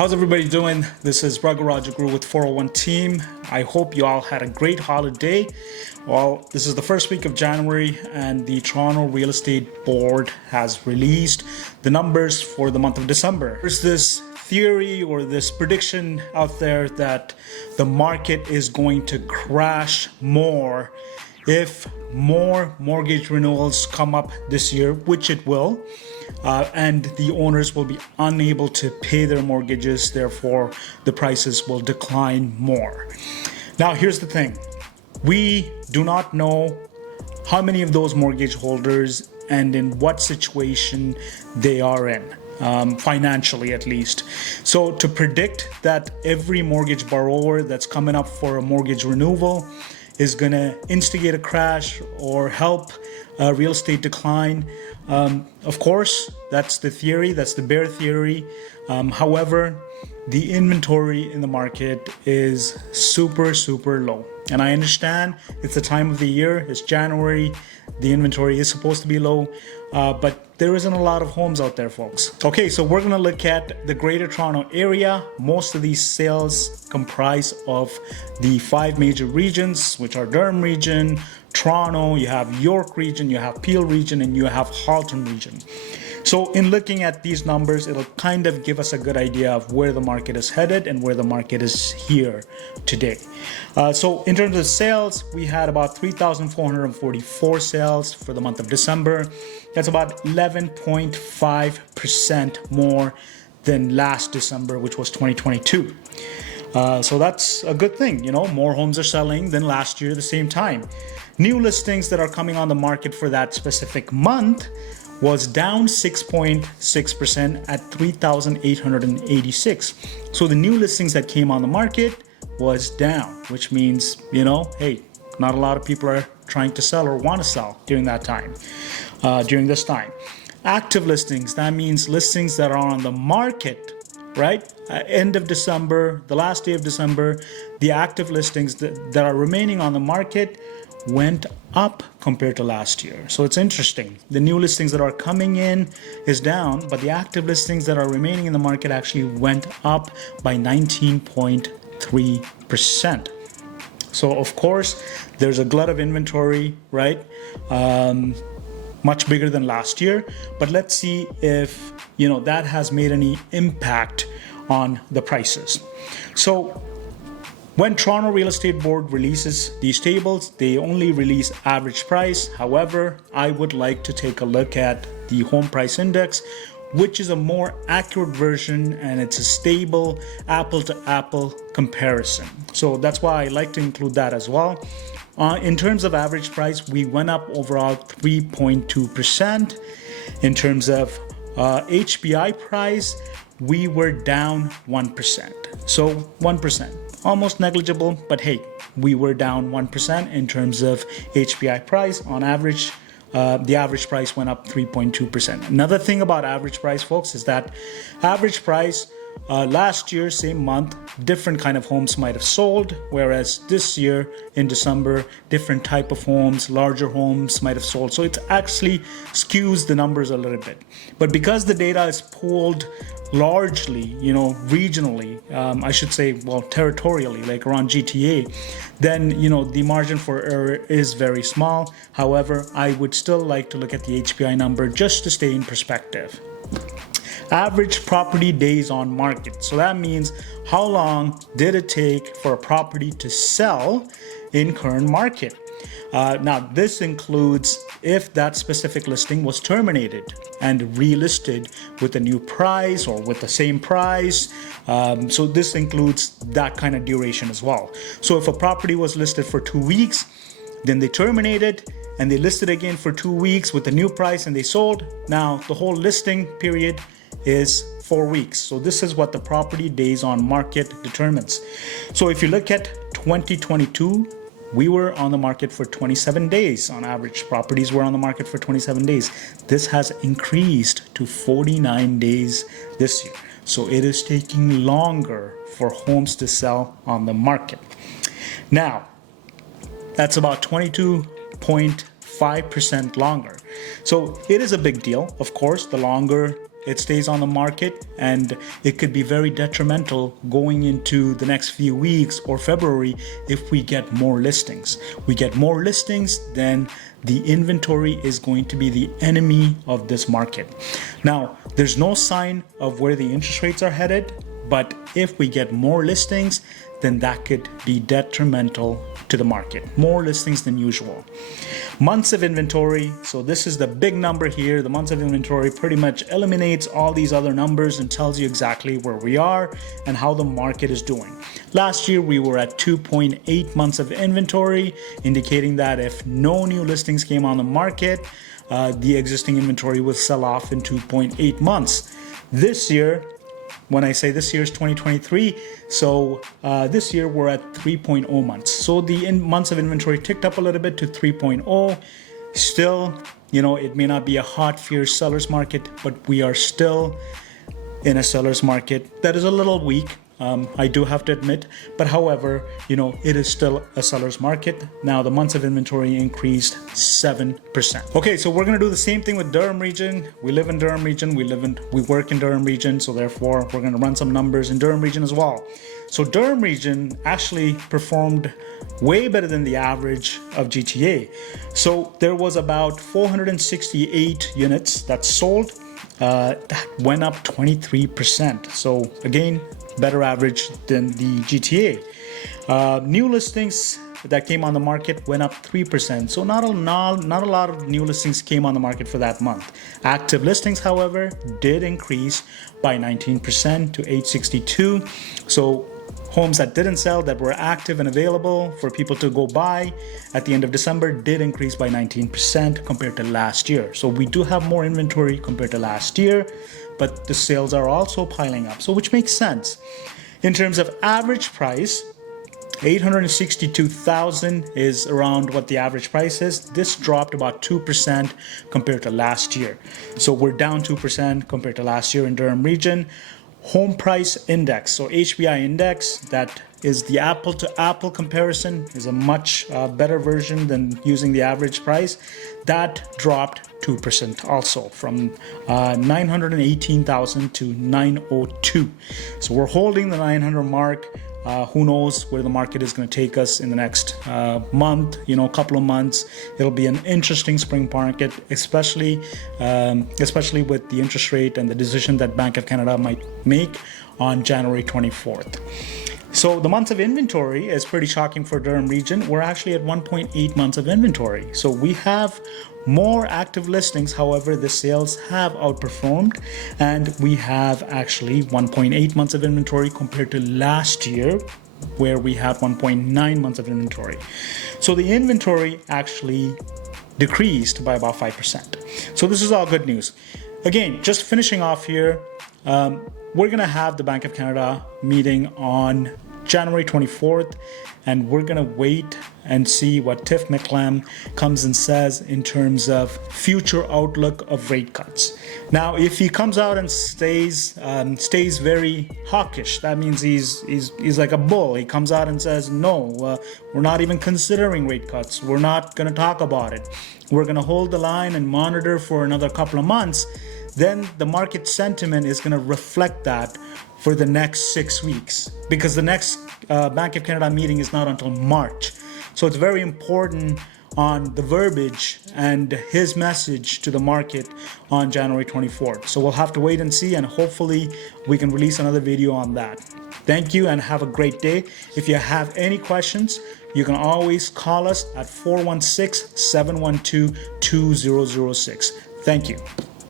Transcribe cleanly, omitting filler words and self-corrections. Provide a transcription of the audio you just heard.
How's everybody doing? This is Ragu Rajaguru with 401 Team. I hope you all had a great holiday. Well, this is the first week of January and the Toronto Real Estate Board has released the numbers for the month of December. There's this theory or this prediction out there that the market is going to crash more if more mortgage renewals come up this year, which it will, and the owners will be unable to pay their mortgages, therefore the prices will decline more. Now here's the thing, we do not know how many of those mortgage holders and in what situation they are in, financially at least. So to predict that every mortgage borrower that's coming up for a mortgage renewal is going to instigate a crash or help real estate decline. Of course, that's the theory, that's the bare theory. However, the inventory in the market is super low. And I understand it's the time of the year, it's January, the inventory is supposed to be low, but there isn't a lot of homes out there, folks. Okay, so we're gonna look at the Greater Toronto Area. Most of these sales comprise of the 5 major regions, which are Durham region, Toronto, you have York region, you have Peel region, and you have Halton region. So in looking at these numbers, it'll kind of give us a good idea of where the market is headed and where the market is here today. So in terms of sales, we had about 3,444 sales for the month of December. That's about 11.5% more than last December, which was 2022. So that's a good thing, you know, more homes are selling than last year at the same time. New listings that are coming on the market for that specific month was down 6.6% at 3,886. So the new listings that came on the market was down, which means, you know, hey, not a lot of people are trying to sell or want to sell during that time, during this time. Active listings, that means listings that are on the market, right? End of December, the last day of December, the active listings that are remaining on the market went up compared to last year. So it's interesting. The new listings that are coming in is down, but the active listings that are remaining in the market actually went up by 19.3%. So of course, there's a glut of inventory, right? Much bigger than last year, but let's see if, you know, that has made any impact on the prices. So when Toronto Real Estate Board releases these tables, they only release average price. However, I would like to take a look at the home price index, which is a more accurate version and it's a stable apple to apple comparison. So that's why I like to include that as well. In terms of average price, we went up overall 3.2%. In terms of HPI price, we were down 1%. So 1%, almost negligible, but hey, we were down 1% in terms of HPI price. On average, the average price went up 3.2%. Another thing about average price, folks, is that average price last year, same month, different kind of homes might have sold, whereas this year in December, different type of homes, larger homes might have sold. So it actually skews the numbers a little bit. But because the data is pooled largely, you know, regionally, I should say, well, territorially, like around GTA, then, you know, the margin for error is very small. However, I would still like to look at the HPI number just to stay in perspective. Average property days on market. So that means how long did it take for a property to sell in current market? Now this includes if that specific listing was terminated and relisted with a new price or with the same price. So this includes that kind of duration as well. So if a property was listed for 2 weeks, then they terminated and they listed again for 2 weeks with a new price and they sold. Now the whole listing period is 4 weeks. So this is what the property days on market determines. So if you look at 2022, we were on the market for 27 days. On average, properties were on the market for 27 days. This has increased to 49 days this year. So it is taking longer for homes to sell on the market. Now, that's about 22.5% longer. So it is a big deal. Of course, the longer it stays on the market, and it could be very detrimental going into the next few weeks or February if we get more listings. We get more listings, then the inventory is going to be the enemy of this market. Now, there's no sign of where the interest rates are headed, but if we get more listings, then that could be detrimental to the market. More listings than usual. Months of inventory. So this is the big number here. The months of inventory pretty much eliminates all these other numbers and tells you exactly where we are and how the market is doing. Last year, we were at 2.8 months of inventory, indicating that if no new listings came on the market, the existing inventory will sell off in 2.8 months. This year, when I say this year is 2023, so this year we're at 3.0 months. So the months of inventory ticked up a little bit to 3.0. Still, it may not be a hot, fierce seller's market, but we are still in a seller's market that is a little weak. I do have to admit, but however, it is still a seller's market. Now the months of inventory increased 7%. Okay, so we're going to do the same thing with Durham region. We live in Durham region. We work in Durham region. So therefore we're going to run some numbers in Durham region as well. So Durham region actually performed way better than the average of GTA. So there was about 468 units that sold. That went up 23%. So again, better average than the GTA. New listings that came on the market went up 3%. So not a lot of new listings came on the market for that month. Active listings, however, did increase by 19% to 862. So homes that didn't sell, that were active and available for people to go buy at the end of December, did increase by 19% compared to last year. So we do have more inventory compared to last year, but the sales are also piling up, so which makes sense. In terms of average price, 862,000 is around what the average price is. This dropped about 2% compared to last year. So we're down 2% compared to last year in Durham region. Home price index, so HPI index, that is the apple to apple comparison, is a much better version than using the average price. That dropped 2% also, from 918,000 to 902. So we're holding the 900 mark. Who knows where the market is going to take us in the next month, couple of months. It'll be an interesting spring market, especially with the interest rate and the decision that Bank of Canada might make on January 24th. So the months of inventory is pretty shocking for Durham region. We're actually at 1.8 months of inventory. So we have more active listings. However, the sales have outperformed, and we have actually 1.8 months of inventory compared to last year, where we have 1.9 months of inventory. So the inventory actually decreased by about 5%. So this is all good news. Again, just finishing off here, we're going to have the Bank of Canada meeting on January 24th, and we're going to wait and see what Tiff McClam comes and says in terms of future outlook of rate cuts. Now, if he comes out and stays very hawkish, that means he's like a bull. He comes out and says, no, we're not even considering rate cuts. We're not going to talk about it. We're going to hold the line and monitor for another couple of months. Then the market sentiment is going to reflect that for the next 6 weeks, because the next Bank of Canada meeting is not until March. So it's very important on the verbiage and his message to the market on January 24th. So we'll have to wait and see, and hopefully we can release another video on that. Thank you and have a great day. If you have any questions, you can always call us at 416-712-2006. Thank you.